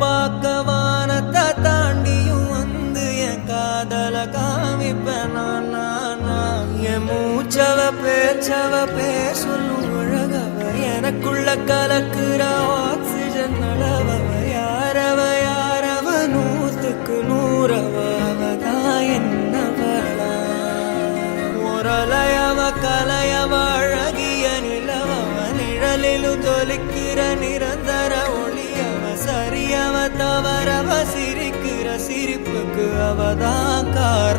பார்க்க வானத்தை தாண்டியும் வந்து என் காதல காமிப்பேன் என் மூச்சவ பேச்சவ பேர் சொல்லும் அழகவ எனக்குள்ள கலக்குற ஆக்சிஜன் அளவவ யாரவ நூத்துக்கு நூறவ அவதான் என்னவளா ஒரலையவ கலையவ அழகிய நிலவவ நிழலிலும் தொலிக்கிற நிரந்தர ஒளியவ சரியவ தவறவ சிரிக்கிற சிரிப்புக்கு அவதான் காரணம்